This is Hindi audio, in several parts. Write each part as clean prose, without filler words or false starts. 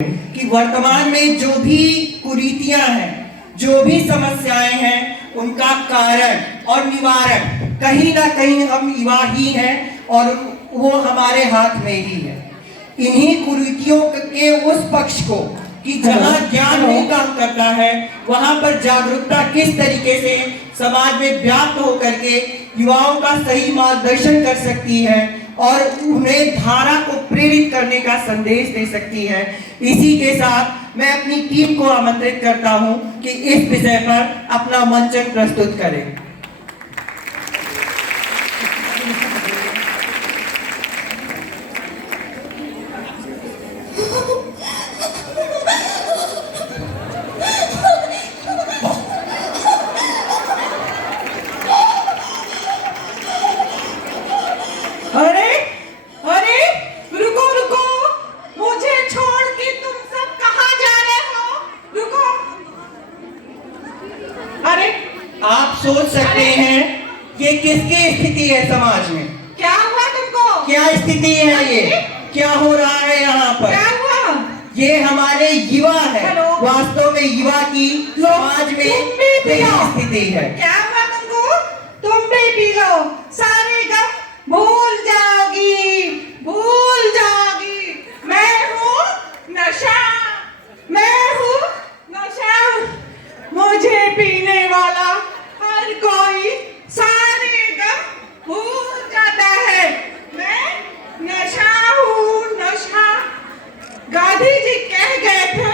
कि वर्तमान में जो भी कुरीतियां हैं, जो भी समस्याएं हैं, उनका कारण और निवारण कहीं ना कहीं हम युवा ही हैं और वो हमारे हाथ में ही है। इन्हीं कुरीतियों के उस पक्ष को कि जहां ज्ञान नहीं काम करता है, वहां पर जागरूकता किस तरीके से समाज में व्याप्त होकर के युवाओं का सही मार्गदर्शन कर सकती है और उन्हें धारा को प्रेरित करने का संदेश दे सकती है। इसी के साथ मैं अपनी टीम को आमंत्रित करता हूं कि इस विषय पर अपना मंचन प्रस्तुत करें। आप सोच सकते हैं ये किसकी स्थिति है समाज में? क्या हुआ तुमको? क्या स्थिति है ये? क्या हो रहा है यहाँ पर? क्या हुआ? ये हमारे युवा है। वास्तव में युवा की समाज में स्थिति है। क्या हुआ तुमको? तुम भी पी लो, सारे गम भूल जाओगी, भूल जाओगी। मैं हूँ नशा, मैं हूँ नशा। मुझे पीने वाला हर कोई सारे गम भूल जाता है। मैं नशा हूँ, नशा। गांधी जी कह गए थे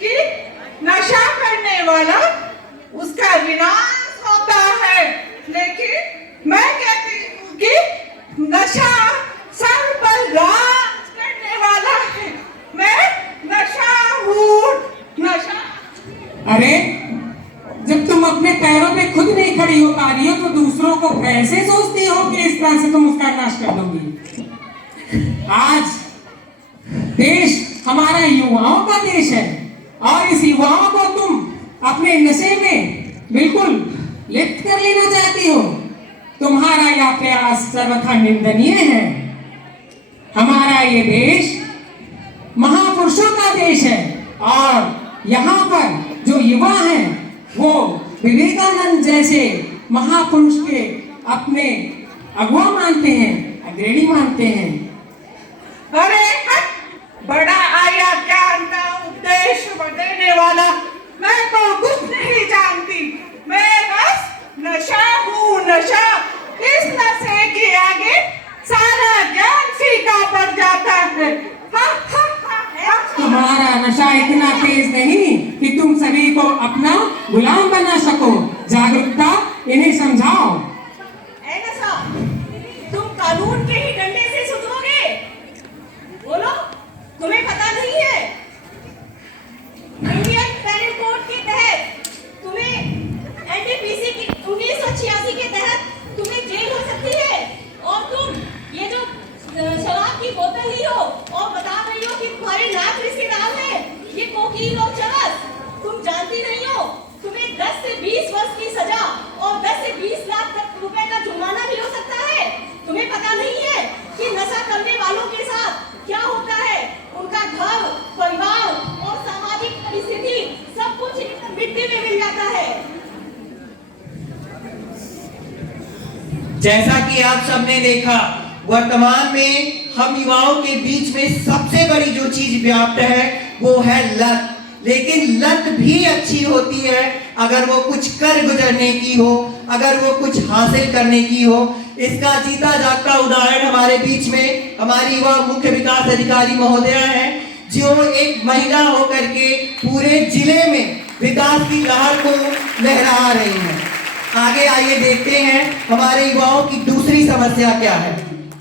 कि नशा करने वाला उसका विनाश होता है, लेकिन मैं कहती हूँ कि नशा सर पर राज करने वाला है। मैं नशा हूँ, नशा। अरे जब तुम अपने पैरों पे खुद नहीं खड़ी हो पा रही हो तो दूसरों को कैसे सोचती हो कि इस तरह से तुम उसका नाश कर दोगी? आज देश हमारा युवाओं का देश है और इस युवाओं को तुम अपने नशे में बिल्कुल लिप्त कर लेना चाहती हो। तुम्हारा यह प्रयास सर्वथा निंदनीय है। हमारा ये देश महापुरुषों का देश है और यहाँ पर जो युवा हैं वो विवेकानंद जैसे महापुरुष के अपने अगुआ मानते हैं, अग्रणी मानते हैं। अरे हट, बड़ा आया ज्ञान का उपदेश देने वाला। मैं तो कुछ नहीं जानती, मैं बस नशा हूँ, नशा। इस नशे के आगे सारा ज्ञान फीका पड़ जाता है। हा, हा, हा, हा। तुम्हारा नशा इतना तेज नहीं कि तुम सभी को अपना गुलाम बना सको। जागरूकता इन्हें समझाओ। तुम कानून के ही डंडे से सुधरोगे? बोलो, तुम्हें पता नहीं है इंडियन पेनल कोड के तहत तुम्हें एनडीपीसी की 1986 के तहत तुम्हें जेल हो सकती है और तुम ये जो शराब की बोतल ली हो और बता रही हो कि तुम्हारे नाक रिश्तेदार है ये कोकीन और चरस। तुम जानती नहीं हो तुम्हें 10 से 20 वर्ष की सजा और 10 से 20 लाख तक रुपए का जुर्माना भी हो सकता है। तुम्हें पता नहीं है कि नशा करने वालों के साथ क्या होता है? उनका घर, परिवार और सामाजिक परिस्थिति सब कुछ मिट्टी में मिल जाता है। जैसा कि आप सबने देखा, वर्तमान में हम युवाओं के बीच में सबसे बड़ी जो चीज व्याप्त है वो है लत। लेकिन लत भी अच्छी होती है अगर वो कुछ कर गुजरने की हो, अगर वो कुछ हासिल करने की हो। इसका जीता जागता उदाहरण हमारे बीच में हमारी युवा मुख्य विकास अधिकारी महोदया हैं, जो एक महिला होकर के पूरे जिले में विकास की लहर को लहरा रही हैं। आगे आइए देखते हैं हमारे युवाओं की दूसरी समस्या क्या है।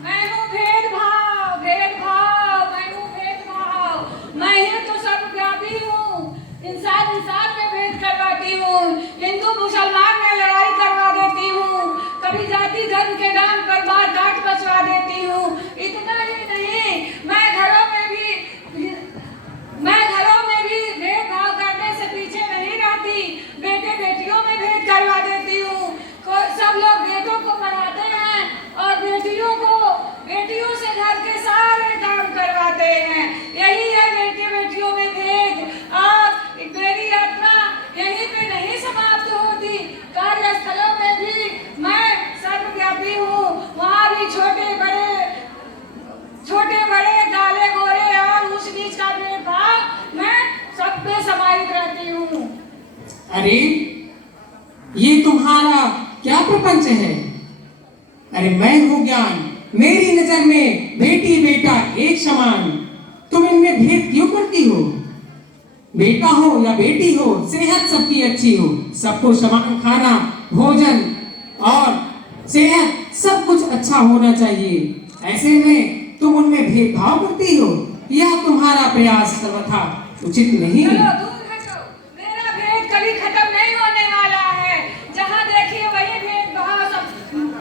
मैं हूँ भेदभाव, भेदभाव, मैं हूँ भेदभाव। मैं ही तो सर्वव्यापी हूँ, इंसान इंसान में भेद करवाती हूँ, हिंदू मुसलमान में लड़ाई करवा देती हूँ, कभी जाति धर्म के नाम पर मार काट बचवा देती हूँ। इतना ही नहीं, मैं घरों में भी भेदभाव करने से पीछे नहीं रहती, बेटे बेटियों में भेद करवा देती हूँ। सब लोग बेटों को पढ़ाते हैं और बेटियों से घर के सारे काम करवाते हैं। यही है बेटियों में कब में समाहित रहती हूँ। अरे ये तुम्हारा क्या प्रपंच है? अरे मैं हूँ ज्ञान, मेरी नजर में बेटी बेटा एक समान। तुम इनमें भेद क्यों करती हो? बेटा हो या बेटी हो, सेहत सबकी अच्छी हो, सबको समान खाना, भोजन और सेहत सब कुछ अच्छा होना चाहिए। ऐसे में तुम उनमें भेदभाव करती हो, यह तुम्हारा प्रयास सर्वथा उचित नहीं। चलो दूर हटो, मेरा भेद कभी खत्म नहीं होने वाला है। जहाँ देखिए वही भेदभाव सब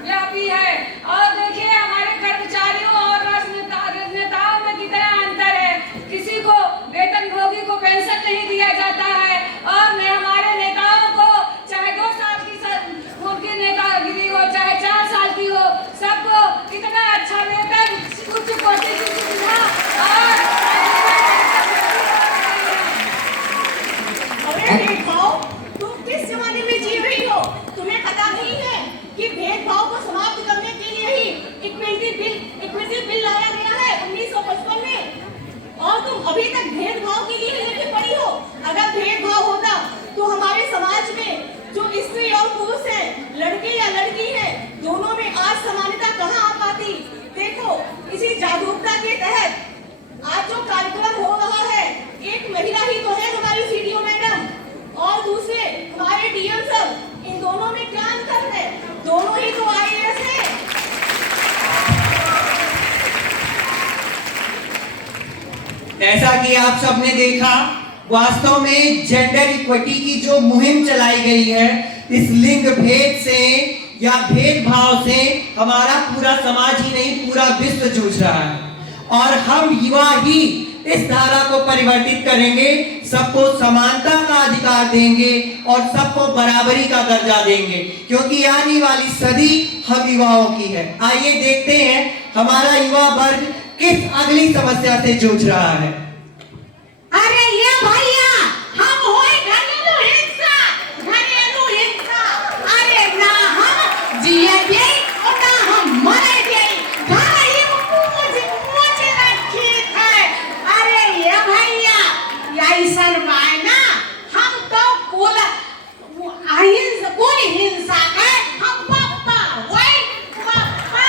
व्यापी है। और देखिए हमारे कर्मचारियों और राजनेताओं में कितना अंतर है। किसी को वेतनभोगी को पेंशन नहीं दिया जाता है और हमारे नेताओं को चाहे 2 साल की उनकी नेतागिरी हो चाहे 4 साल की हो, सबको कितना अच्छा वेतन, उच्च कोटि की सुविधा और अरे भेदभाव, तुम किस जमाने में जी रही हो? तुम्हें पता नहीं है कि भेदभाव को समाप्त करने के लिए ही इक्विटी बिल लाया गया है 1955 में, और तुम अभी तक भेदभाव के लिए लेके पड़ी हो। अगर भेदभाव होता तो हमारे समाज में जो स्त्री और पुरुष है, लड़के या लड़की है, दोनों में आज समानता कहाँ आ पाती। देखो, इसी जागरूकता के तहत आज जो कार्यक्रम हो रहा है, एक महिला ही तो है हमारी सीडीओ मैडम और दूसरे हमारे डीएम सर, इन दोनों में क्या अंतर है? दोनों ही तो आईएएस है। ऐसा कि आप सबने देखा, वास्तव में जेंडर इक्विटी की जो मुहिम चलाई गई है, इस लिंग भेद से या भेदभाव से हमारा पूरा समाज ही नहीं पूरा विश्व जूझ रहा है। और हम युवा ही इस धारा को परिवर्तित करेंगे, सबको समानता का अधिकार देंगे और सबको बराबरी का दर्जा देंगे, क्योंकि आने वाली सदी हम युवाओं की है। आइए देखते हैं हमारा युवा वर्ग किस अगली समस्या से जूझ रहा है। अरे ये भैया, हम होए घरेलू हिंसा। अरे ना हम जिएंगे और ना हम मरेंगे। घर ही मुझे रखी है। अरे ये भैया, ऐसन बायना हम तो कुल हिंसा है। हम पप्पा वही पप्पा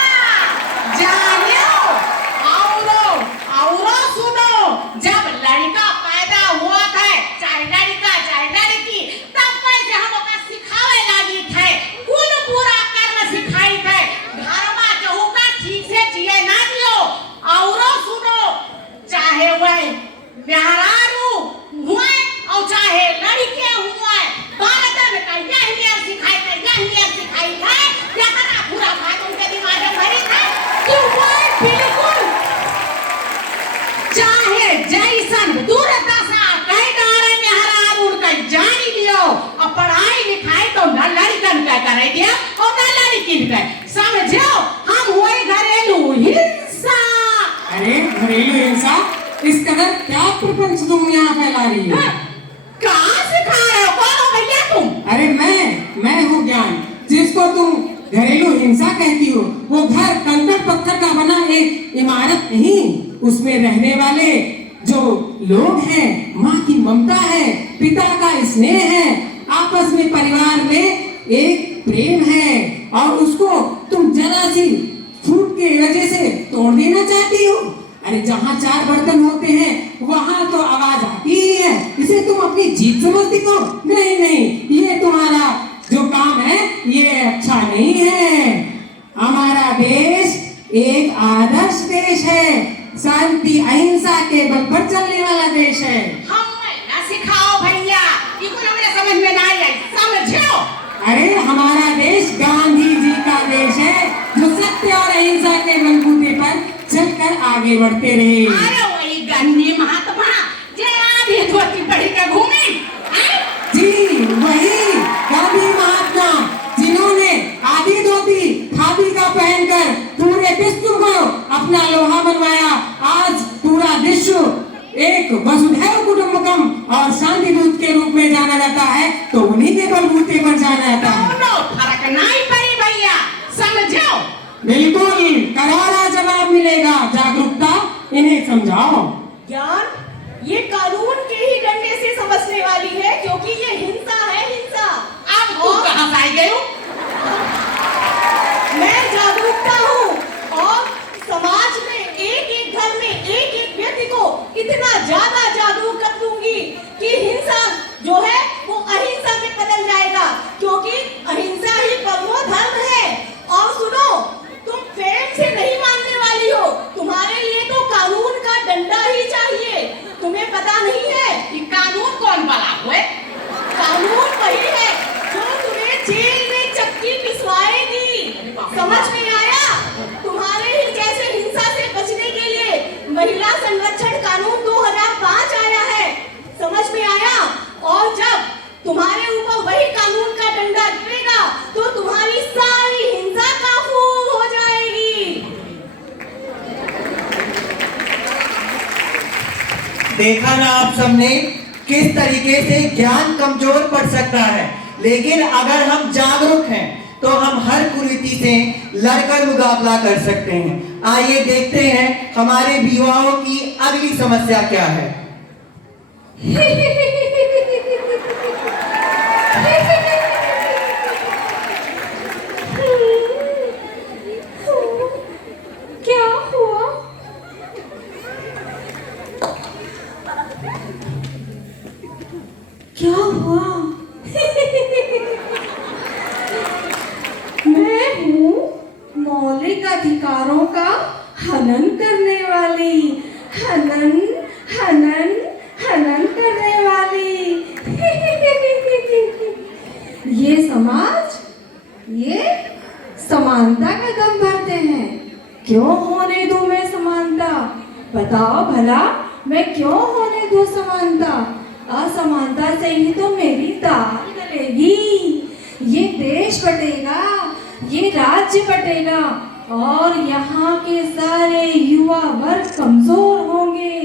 जानियो। औरो सुनो, जब लड़का पैदा हुआ था, चाहे लड़का चाहे लड़की, तब कैसे हम ओका सिखावे लगी थे, कुल पूरा कर्म सिखाई थे। घर में केहू का ठीक से जिए ना दियो। औरो सुनो, चाहे वह मेहरारू हुए और चाहे लड़के हुए, बालदन का यही सिखाई थे, यही सिखाई थे। इतना पूरा बात उनके दिमाग में भरी था कि वह बिल्कुल चाहे जैसन दुर्दशा कह डारे मेहरारू का जानी लियो। और पढ़ाई लिखाई तो न लड़कन का करे दिया और न लड़किन का। समझो, हम हुए घरेलू हिंसा। अरे घरेलू हिंसा, इस कदर क्या प्रपंच तुम यहाँ फैला रही हो? कहाँ सिखा रहे हो? कौन हो भैया तुम? अरे मैं हूँ ज्ञान। जिसको तुम घरेलू हिंसा कहती हो, वो घर कंकड़ पत्थर का बना एक इमारत नहीं, उसमें रहने वाले जो लोग हैं, माँ की ममता है, पिता का स्नेह है, आपस में परिवार में एक प्रेम है, और उसको तुम जरा सी फूट के वजह से तोड़ देना चाहती हो। अरे जहाँ 4 बर्तन होते हैं वहाँ तो आवाज आती ही है। इसे तुम अपनी जीत समझती हो? नहीं नहीं, ये तुम्हारा जो काम है ये अच्छा नहीं है। हमारा देश एक आदर्श देश है, शांति अहिंसा के बल पर चलने वाला देश है। हमें ना सिखाओ भैया, ये कुछ हमारे समझ में ना आई। समझो, अरे हमारा देश गांधी जी का देश है, जो सत्य और अहिंसा के बलबूते पर चलकर आगे बढ़ते रहे। अरे वही गांधी महात्मा जे आधी धोती पहन के घूमे। जी वही गांधी महात्मा, जिन्होंने आधी धोती खादी का पहनकर पूरे विश्व को अपना लोहा बनवाया। आज पूरा विश्व एक वसुधैव कुटुंबकम और शांति दूत के रूप में जाना जाता है, तो उन्हीं के बलबूते पर जाना जाता है। फर्क नहीं पड़ी भैया, समझो। बिल्कुल करारा जवाब मिलेगा। जागरूकता, इन्हें समझाओ। ज्ञान, ये कानून के ही डंडे से देखा ना आप सबने किस तरीके से ज्ञान कमजोर पड़ सकता है, लेकिन अगर हम जागरूक हैं तो हम हर कुरीति से लड़कर मुकाबला कर सकते हैं। आइए देखते हैं हमारे युवाओं की अगली समस्या क्या है। क्या हुआ? क्या हुआ? मैं हूँ मौलिक अधिकारों का हनन करने वाली, हनन हनन हनन करने वाली। ये समाज, ये समानता का दम भरते हैं। क्यों होने दूं मैं समानता? बताओ भला, मैं क्यों होने दूं समानता? असमानता से ही तो मेरी दाल गलेगी। ये देश बटेगा, ये राज्य बटेगा और यहाँ के सारे युवा वर्ग कमजोर होंगे।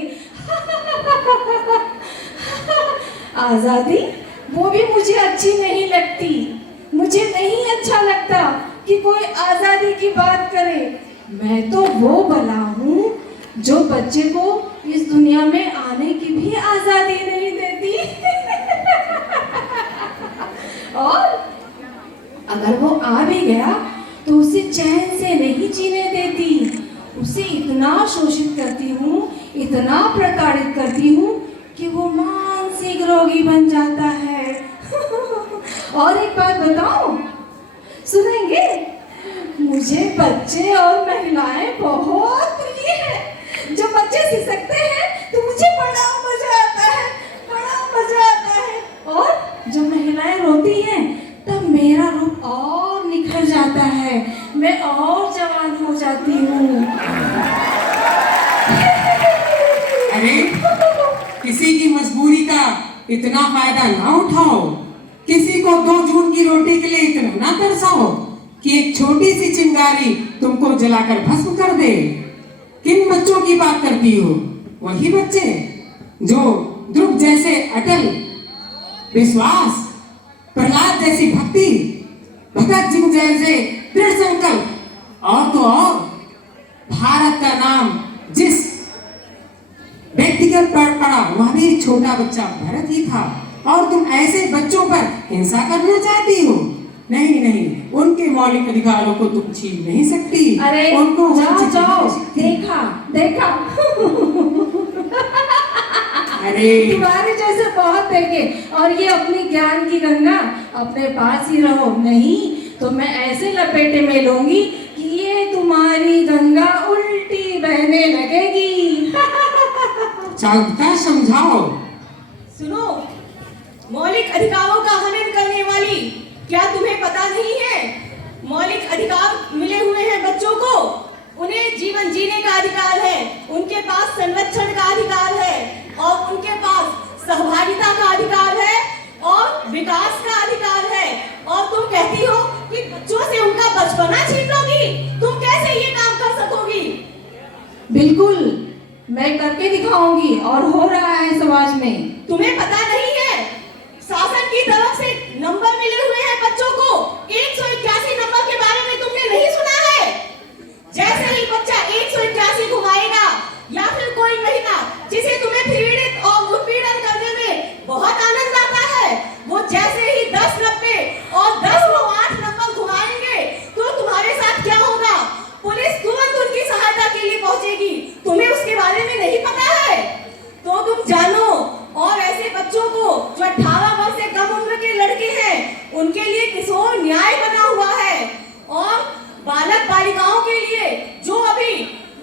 आजादी वो भी मुझे अच्छी नहीं लगती। मुझे नहीं अच्छा लगता कि कोई आजादी की बात करे। मैं तो वो भला हूँ जो बच्चे को इस दुनिया में आने की भी आजादी नहीं देती। और अगर वो आ भी गया तो उसे चैन से नहीं जीने देती। उसे इतना शोषित करती हूँ, इतना प्रताड़ित करती हूँ कि वो मानसिक रोगी बन जाता है। और एक बात बताऊं, सुनेंगे? मुझे बच्चे और महिलाएं बहुत प्रिय हैं। जब बच्चे सिसकते हैं तो मुझे बड़ा मजा आता है, बड़ा मजा आता है। और जब महिलाएं रोती हैं तब मेरा रूप और निखर जाता है, मैं और जवान हो जाती हूँ। अरे किसी की मजबूरी का इतना फायदा ना उठाओ। किसी को 2 जून की रोटी के लिए इतना ना तरसाओ कि एक छोटी सी चिंगारी तुमको जलाकर भस्म कर दे। किन बच्चों की बात करती हो? वही बच्चे जो ध्रुव जैसे अटल विश्वास, प्रहलाद जैसी भक्ति, भगत सिंह जैसे दृढ़ संकल्प, और तो और भारत का नाम जिस व्यक्तिगत पर पड़ा वह भी एक छोटा बच्चा भरत ही था। और तुम ऐसे बच्चों पर हिंसा करना चाहती हो? नहीं नहीं, उनके मौलिक अधिकारों को तुम छीन नहीं सकती। अरे उनको जाओ जाओ, देखा देखा। अरे तुम्हारे जैसे बहुत देखे, और ये अपनी ज्ञान की गंगा अपने पास ही रहो, नहीं तो मैं ऐसे लपेटे में लूंगी कि ये तुम्हारी गंगा उल्टी बहने लगेगी। चांदता समझाओ। सुनो, मौलिक अधिकारों का हनन करने वाली, क्या तुम्हें पता नहीं है? मौलिक अधिकार मिले हुए हैं बच्चों को। उन्हें जीवन जीने का अधिकार है, उनके पास संरक्षण का अधिकार है, और उनके पास सहभागिता का अधिकार है और विकास का अधिकार है। और तुम कहती हो कि बच्चों से उनका बचपना छीन लोगी? तुम कैसे ये काम कर सकोगी? बिल्कुल, मैं करके दिखाऊंगी, और हो रहा है समाज में। तुम्हें पता नहीं है, शासन की तरफ से नंबर मिले हुए हैं बच्चों को। 181 नंबर के बारे में तुमने नहीं सुना है? जैसे ही बच्चा 181 घुमाएगा, या फिर कोई महिला जिसे तुम्हें पीड़ित और उत्पीड़न करने में बहुत आनंद आता है, वो जैसे ही 10 90 और 10 नंबर घुमाएंगे तो तुम्हारे साथ क्या होगा? पुलिस तुरंत उनकी सहायता के लिए पहुंचेगी। तुम्हें उसके बारे में नहीं पता है? तो तुम जानो। और ऐसे बच्चों को जो 18 वर्ष से कम उम्र के लड़के हैं, उनके लिए किशोर न्याय बना हुआ है। और बालक बालिकाओं के लिए जो अभी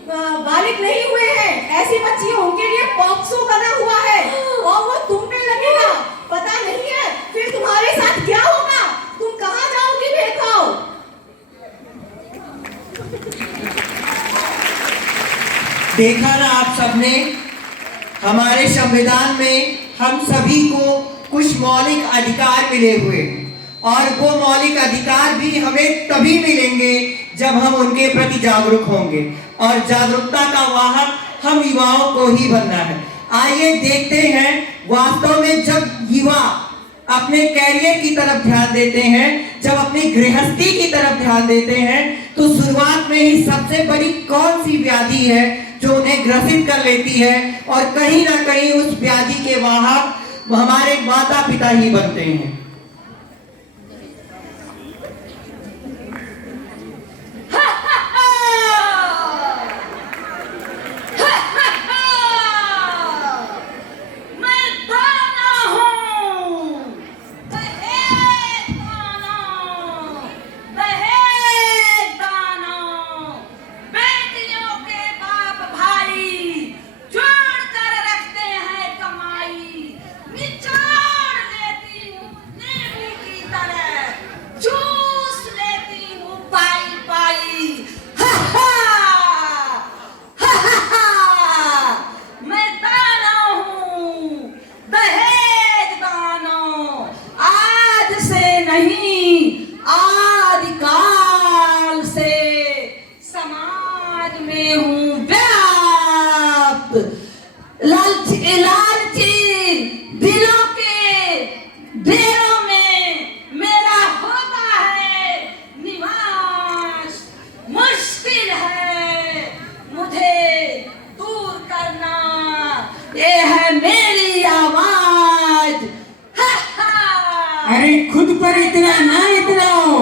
बालिक नहीं हुए हैं, ऐसी बच्चियों, उनके लिए पॉक्सो बना हुआ है। और वो तुम पे लगेगा, पता नहीं है फिर तुम्हारे साथ क्या होगा? तुम कहाँ जाओगी भेदभाव? देखा ना आप सबने, हमारे संविधान में हम सभी को कुछ मौलिक अधिकार मिले हुए, और वो मौलिक अधिकार भी हमें तभी मिलेंगे जब हम उनके प्रति जागरूक होंगे। और जागरूकता का वाहक हम युवाओं को ही बनना है। आइए देखते हैं वास्तव में जब युवा अपने कैरियर की तरफ ध्यान देते हैं, जब अपनी गृहस्थी की तरफ ध्यान देते हैं, तो शुरुआत में ही सबसे बड़ी कौन सी व्याधि है जो उन्हें ग्रसित कर लेती है, और कहीं ना कहीं उस व्याधि के वाहक हमारे माता पिता ही बनते हैं। अरे खुद पर इतना ना इतराओ,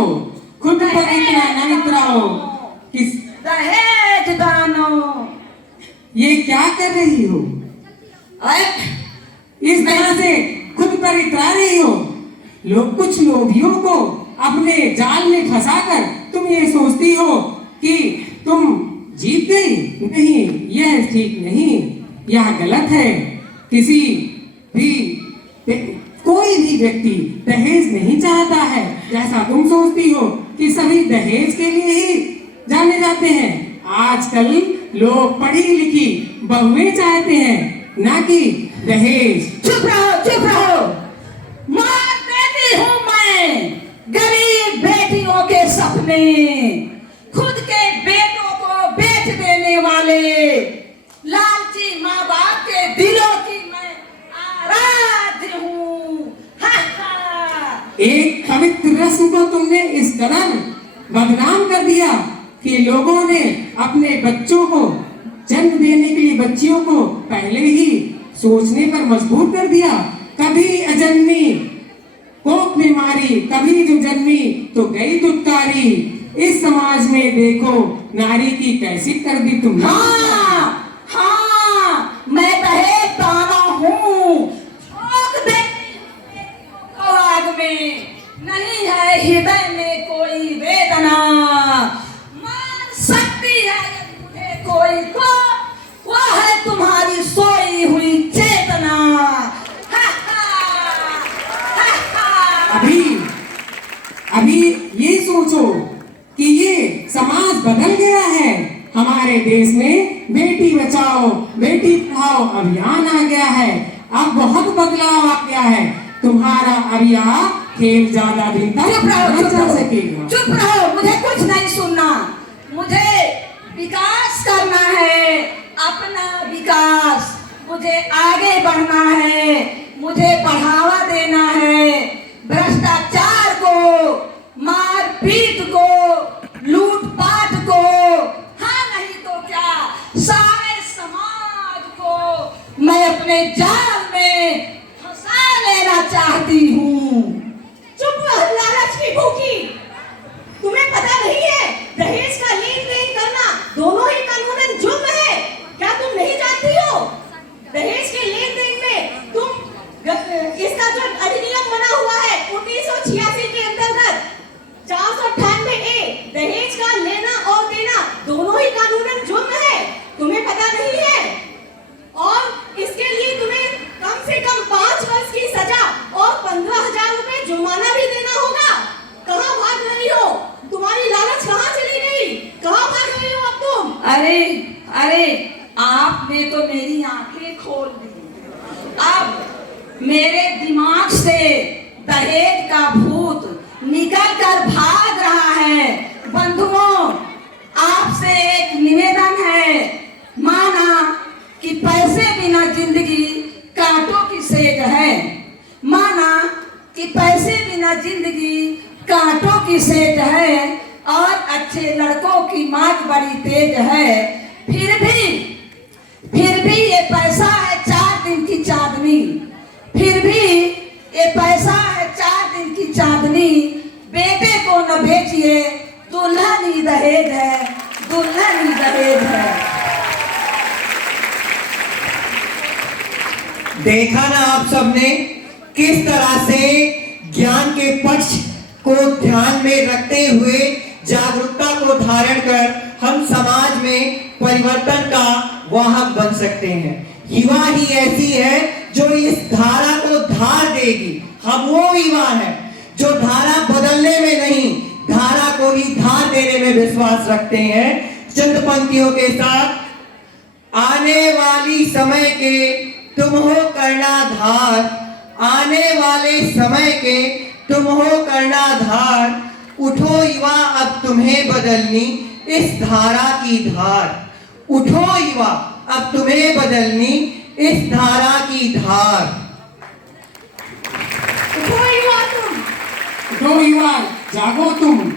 खुद पर इतना ना इतराओ। किस दहेज दानो, ये क्या कर रही हो? इस तरह से खुद पर इतरा रही हो। लोग कुछ लोभियों को अपने जाल में फंसाकर तुम ये सोचती हो कि तुम जीत गई। नहीं, यह ठीक नहीं, यह गलत है। किसी भी कोई भी व्यक्ति दहेज नहीं चाहता है, जैसा तुम सोचती हो कि सभी दहेज के लिए ही जाने जाते हैं। आजकल लोग पढ़ी लिखी बहुएं चाहते हैं, ना कि दहेज। चुप रहो, चुप रहो। मार देती हूँ मैं गरीब बेटियों के सपने, खुद के बेटों को बेच देने वाले लालची माँ बाप के दिलों की मैं आराध्य हूँ। एक पवित्र रस्म को तुमने इस कदर बदनाम कर दिया कि लोगों ने अपने बच्चों को जन्म देने के लिए बच्चियों को पहले ही सोचने पर मजबूर कर दिया। कभी अजन्मी कोख में मारी, कभी जो जन्मी तो गई दुत्कारी। इस समाज में देखो नारी की कैसी कर दी तुमने। हाँ, हाँ, मैं दहेज दाना हूँ। आग में नहीं है हृदय में कोई वेदना, मार सकती है मुझे कोई तो वो है तुम्हारी सोई हुई चेतना। अभी ये सोचो कि ये समाज बदल गया है। हमारे देश में बेटी बचाओ बेटी पढ़ाओ अभियान आ गया है। अब बहुत बदलाव आ गया है। तुम्हारा अब यहाँ खेल ज्यादा दिन तक नहीं चल सकेगा। चुप रहो, मुझे कुछ नहीं सुनना। मुझे विकास करना है, अपना विकास। मुझे आगे बढ़ना है, मुझे बढ़ावा देना है। भ्रष्टाचार को, मारपीट को, लूटपाट को, हाँ नहीं तो क्या, सारे समाज को मैं अपने जाल में लेना चाहती हूँ। चुप लालच की भूखी, तुम्हें पता नहीं है दहेज का लेन देन करना दोनों ही कानूनन जुर्म है। क्या तुम नहीं जानती हो? दहेज के लेन देन में तुम इसका जो अधिनियम बना हुआ है 1986 के अंतर्गत 498A, दहेज का लेना और देना दोनों ही कानूनन जुर्म है। तुम्हें पता नहीं है? और इसके लिए तुम्हें कम से कम 5 वर्ष की सजा और 15,000 रुपए जुर्माना भी देना होगा। कहाँ भाग रही हो? तुम्हारी लालच कहाँ चली गई? कहाँ भाग रही हो अब तुम? अरे अरे, आपने तो मेरी आंखें खोल दी। अब मेरे दिमाग से दहेज का भूत निकल कर भाग रहा है। बंधुओं, आपसे एक निवेदन है। माना कि पैसे बिना जिंदगी पैसे बिना जिंदगी कांटों की सेठ है और अच्छे लड़कों की मांग बड़ी तेज है। फिर भी ये पैसा है 4 दिन की चांदनी। फिर भी ये पैसा है 4 दिन की चांदनी। बेटे को न भेजिए, दुल्हन ही दहेज है, दुल्हन ही दहेज है। देखा ना आप सबने किस तरह से ज्ञान के पक्ष को ध्यान में रखते हुए जागरूकता को धारण कर हम समाज में परिवर्तन का वाहक बन सकते हैं। युवा ही ऐसी है जो इस धारा को धार देगी। हम वो युवा हैं जो धारा बदलने में नहीं, धारा को ही धार देने में विश्वास रखते हैं। चंद पंक्तियों के साथ, आने वाली समय के तुम हो कर्णाधार, आने वाले समय के तुम हो कर्णाधार, उठो युवा अब तुम्हें बदलनी इस धारा की धार। उठो युवा अब तुम्हें बदलनी इस धारा की धार। उठो युवा तुम, उठो युवा जागो तुम।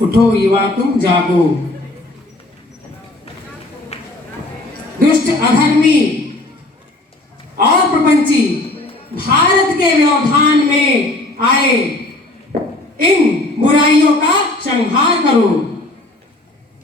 उठो युवा तुम जागो। दुष्ट अधर्मी और प्रपंची भारत के व्यवधान में आए इन बुराइयों का संहार करो।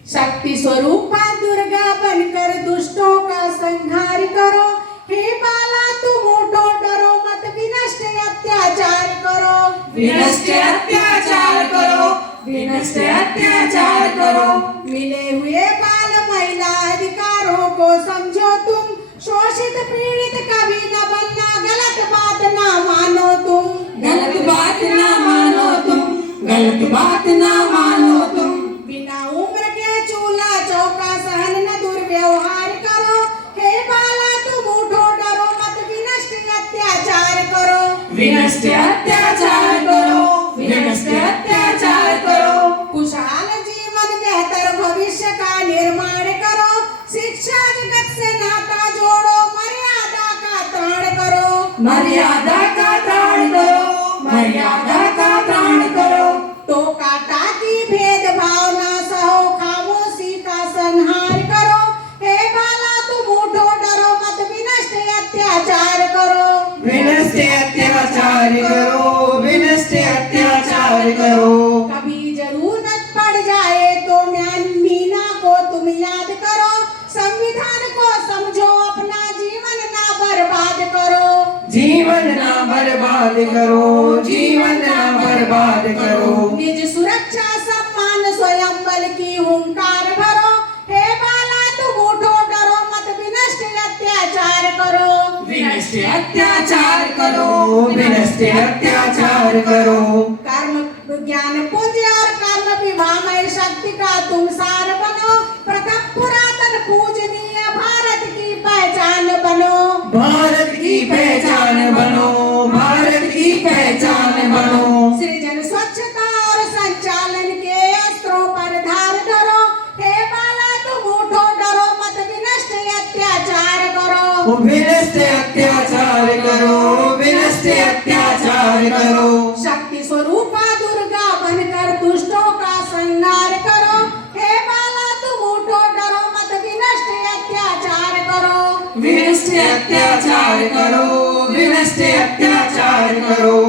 शक्ति स्वरूपा दुर्गा बनकर दुष्टों का संहार करो। हे बाला तुम उठो, डरो मत, विनष्ट अत्याचार करो, विनष्ट अत्याचार करो, विनष्ट अत्याचार करो। मिले हुए बाल महिला अधिकारों को समझो तुम, शोषित पीड़ित कभी न बनना, गलत बात ना मानो तुम, गलत बात ना मानो तुम, गलत बात ना मानो तुम। बिना उम्र के चूल्हा चौका सहन न दुर्व्यवहार करो। हे बाला तुम उठो, डरो मत, विनष्ट अत्याचार करो, विनष्ट अत्याचार करो, विनष्ट अत्याचार करो। खुशहाल जीवन बेहतर भविष्य का निर्माण करो। शिक्षा जगत से नाता जोड़ो, मर्यादा का त्राण करो, मर्यादा का त्राण करो, मर्यादा का त्राण करो। टोका टाकी भेदभाव ना सहो, खामोशी का संहार करो। हे बाला तुम उठो, डरो मत, विनष्ट अत्याचार करो, विनष्ट अत्याचार करो, विनष्ट अत्याचार करो। कभी जरूरत पड़ जाए तो मीना को तुम याद करो। संविधान को समझो, अपना जीवन ना बर्बाद करो, जीवन ना बर्बाद करो, जीवन ना बर्बाद करो। निज सुरक्षा सम्मान स्वयं बल की हुंकार भरो। हे बाला तुम उठो, डरो मत, विनष्ट अत्याचार करो, विनष्ट अत्याचार करो, विनष्ट अत्याचार करो। कर्म ज्ञान पुंज और कर्म विभामय शक्ति का तुम सार बनो। प्रथम पुरातन पूजनीय भारत की पहचान बनो, भारत की पहचान बनो, भारत की पहचान बनो। सृजन स्वच्छता और संचालन के अस्त्रों पर धार धरो। हे बाला तुम उठो, डरो मत, विनष्ट अत्याचार करो, विनष्ट अत्याचार करो, विनष्ट अत्याचार करो। शक्ति स्वरूपा दुर्गा बनकर दुष्टों का संहार करो। हे बाला तुम उठो, डरो मत, विनष्ट अत्याचार करो, विनष्ट अत्याचार करो, विनष्ट अत्याचार करो।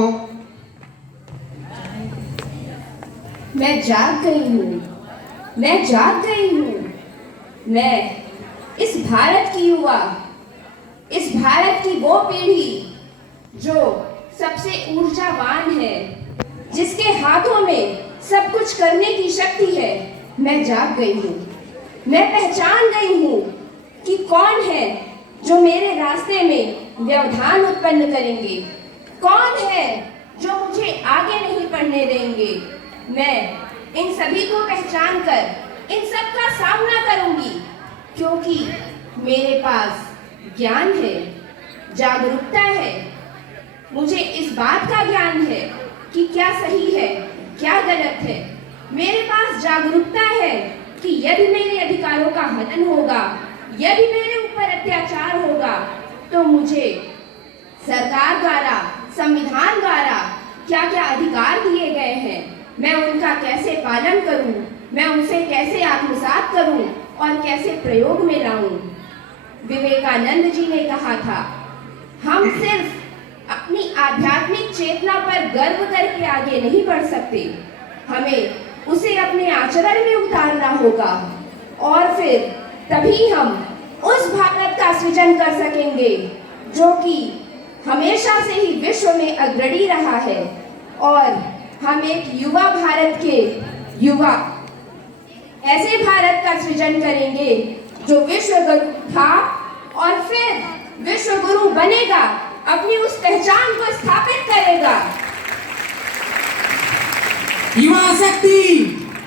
मैं जाग गई हूँ, मैं जाग गई हूँ। मैं इस भारत की युवा, इस भारत की वो पीढ़ी जो सबसे ऊर्जावान है, जिसके हाथों में सब कुछ करने की शक्ति है। मैं जाग गई हूँ, मैं पहचान गई हूँ कि कौन है जो मेरे रास्ते में व्यवधान उत्पन्न करेंगे, कौन है जो मुझे आगे नहीं बढ़ने देंगे। मैं इन सभी को पहचान कर इन सब का सामना करूंगी, क्योंकि मेरे पास ज्ञान है, जागरूकता है। मुझे इस बात का ज्ञान है कि क्या सही है, क्या गलत है। मेरे पास जागरूकता है कि यदि मेरे अधिकारों का हनन होगा यदि मेरे ऊपर अत्याचार होगा तो मुझे सरकार द्वारा, संविधान द्वारा क्या क्या अधिकार दिए गए हैं, मैं उनका कैसे पालन करूं, मैं उनसे कैसे आत्मसात करूं और कैसे प्रयोग में लाऊं। विवेकानंद जी ने कहा था, हम सिर्फ अपनी आध्यात्मिक चेतना पर गर्व करके आगे नहीं बढ़ सकते, हमें उसे अपने आचरण में उतारना होगा और फिर तभी हम उस भारत का सृजन कर सकेंगे जो कि हमेशा से ही विश्व में अग्रणी रहा है। और हम एक युवा भारत के युवा ऐसे भारत का सृजन करेंगे जो विश्व गुरु था और फिर विश्व गुरु बनेगा, अपनी उस पहचान को स्थापित करेगा। युवा शक्ति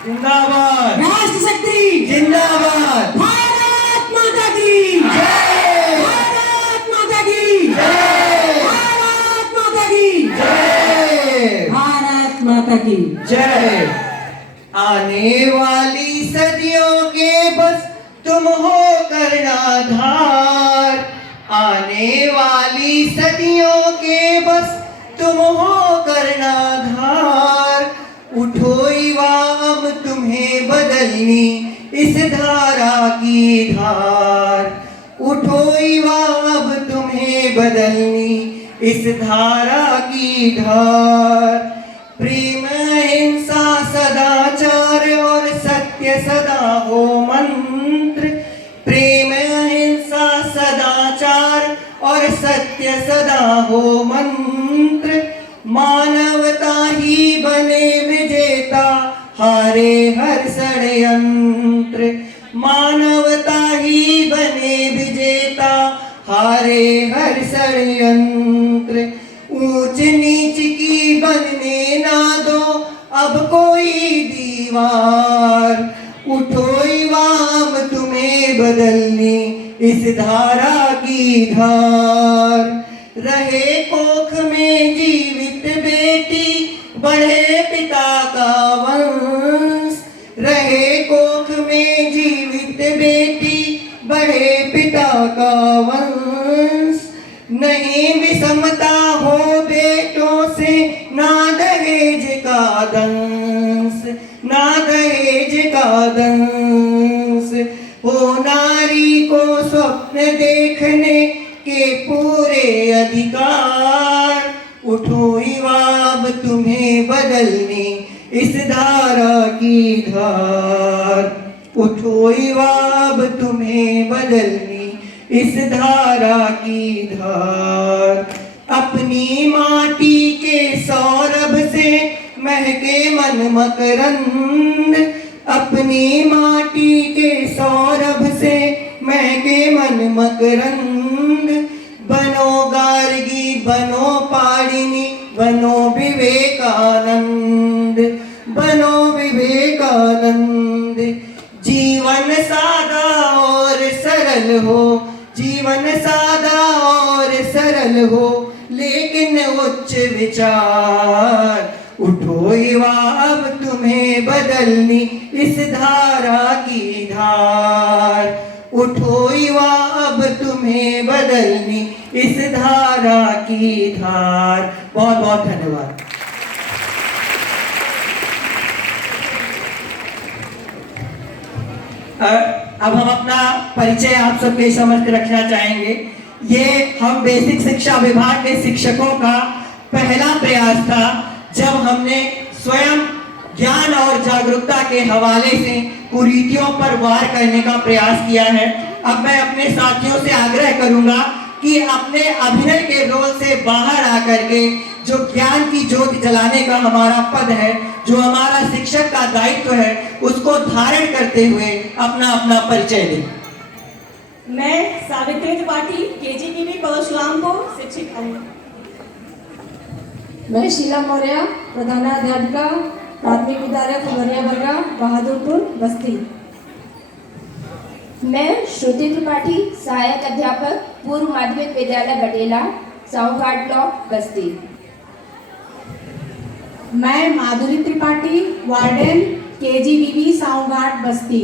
जिंदाबाद, राष्ट्र शक्ति जिंदाबाद, भारत माता की जय, भारत माता की जय, भारत माता की जय, भारत माता की जय। आने वाली सदियों के बस तुम हो कर्णधार, आने वाली सदियों के बस तुम हो कर्णधार। उठो युवा अब तुम्हें बदलनी इस धारा की धार, उठो युवा अब तुम्हें बदलनी इस धारा की धार। प्रेम अहिंसा सदाचार और सत्य सदा हो मंत्र, प्रेम अहिंसा सदाचार और सत्य सदा हो मंत्र। मानवता ही बने विजेता, हारे हर षड्यंत्र, मानवता ही बने विजेता, हारे हर षड्यंत्र। ऊंच नीच की बनने ना दो अब कोई दीवार, उठो युवा अब तुम्हें बदलनी इस धारा की धार। रहे कोख में जीवित बेटी, बढ़े पिता का वंश, रहे कोख में जीवित बेटी, बढ़े पिता का वंश। नहीं विषमता हो बेटों से, ना दहेज का दंश, ना दहेज का दंश। हो नारी को स्वप्न देखने के पूरे अधिकार, उठो युवा अब तुम्हें बदलनी इस धारा की धार, उठो युवा अब तुम्हें बदलनी इस धारा की धार। अपनी माटी के सौरभ से महके मन मकरंद, अपनी माटी के सौरभ से महके मन मकरंद। बनो गार्गी, बनो पाणिनि, बनो विवेकानंद, बनो विवेकानंद। जीवन सादा और सरल हो, जीवन सादा और सरल हो, लेकिन उच्च विचार। उठो युवा अब तुम्हें बदलनी इस धारा की धार, उठो युवा अब तुम्हें बदलनी इस धारा की धार। बहुत बहुत धन्यवाद। अब हम अपना परिचय आप सबके समक्ष रखना चाहेंगे। ये हम बेसिक शिक्षा विभाग के शिक्षकों का पहला प्रयास था जब हमने स्वयं ज्ञान और जागरूकता के हवाले से कुरीतियों पर वार करने का प्रयास किया है। अब मैं अपने साथियों से आग्रह करूंगा कि अपने अभिनय के रोल से बाहर आकर के जो ज्ञान की ज्योति जलाने का हमारा पद है, जो हमारा शिक्षक का दायित्व है, उसको धारण करते हुए अपना अपना परिचय दें। मैं सावित्री त्रिपाठी, केजीबीवी परशुरामपुर शिक्षिका हूँ। मैं शीला मौर्य, प्रधानाध्यापिका, प्राथमिक विद्यालय फुलरिया बर्गा, बहादुरपुर, बस्ती। मैं श्रुति त्रिपाठी, सहायक अध्यापक, पूर्व माध्यमिक विद्यालय बटेला, साहूघाट ब्लॉक, बस्ती। मैं माधुरी त्रिपाठी, वार्डन, केजीबीवी, साहूघाट, बस्ती।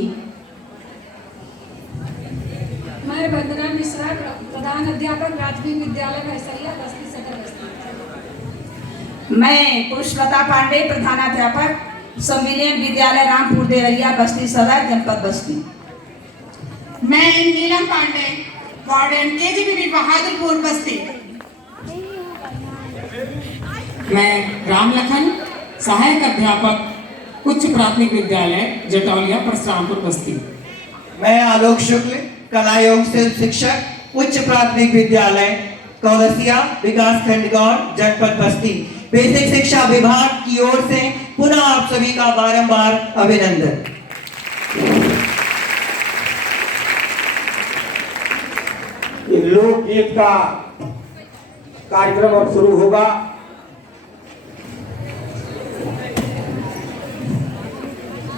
मैं वंदना मिश्रा, प्रधान अध्यापक प्राथमिक विद्यालय भैसरिया बस्ती सदर बस्ती। मैं पुष्पलता पांडे, प्रधानाध्यापक संविलियन विद्यालय रामपुर देवरिया बस्ती सदर जनपद बस्ती। मैं नीलम पांडे, वार्डन केजीबी बहादुरपुर बस्ती। मैं राम लखन, सहायक अध्यापक उच्च प्राथमिक विद्यालय जटौलिया परशुरामपुर बस्ती। मैं आलोक शुक्ल, कला योग शिक्षक उच्च प्राथमिक विद्यालय कौलसिया विकास खंड गौर जनपद बस्ती। बेसिक शिक्षा विभाग की ओर से पुनः आप सभी का बारंबार अभिनंदन। लोकगीत का कार्यक्रम अब शुरू होगा।